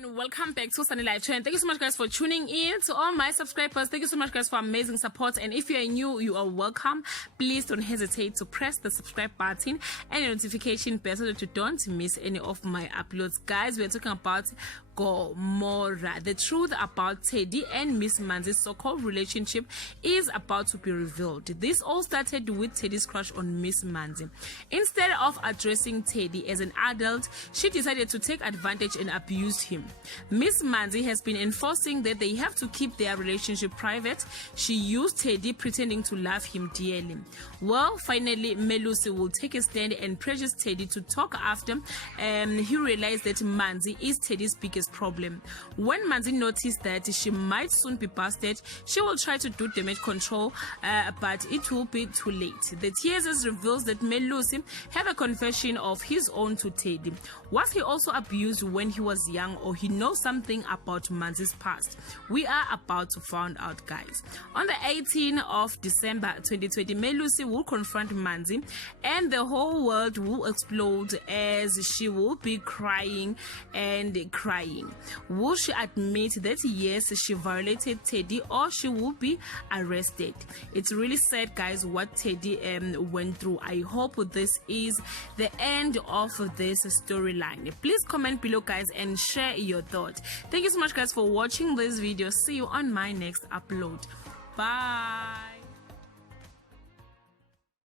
everyone, welcome back to Sunny Live Trend. Thank you so much guys for tuning in. To all my subscribers, thank you so much guys for amazing support, and if you are new, you are welcome. Please don't hesitate to press the subscribe button and the notification bell so that you don't miss any of my uploads. Guys, we are talking about Gomora. The truth about Teddy and Miss Manzi's so-called relationship is about to be revealed. This all started with Teddy's crush on Miss Manzi. Instead of addressing Teddy as an adult, she decided to take advantage and abused him. Miss Manzi has been enforcing that they have to keep their relationship private. She used Teddy pretending to love him dearly. Well, finally, Melusi will take a stand and pressures Teddy to talk after he realized that Manzi is Teddy's biggest problem. When Manzi noticed that she might soon be busted, she will try to do damage control, but it will be too late. The tears reveals that Melusi had a confession of his own to Teddy. Was he also abused when he was young, or he knows something about Manzi's past? We are about to find out, guys. On the 18th of December 2020, Melusi will confront Manzi and the whole world will explode as she will be crying and crying. Will she admit that yes, she violated Teddy, or she will be arrested? It's really sad, guys, what Teddy went through. I hope this is the end of this storyline. Please comment below, guys, and share your thoughts. Thank you so much, guys, for watching this video. See you on my next upload. Bye.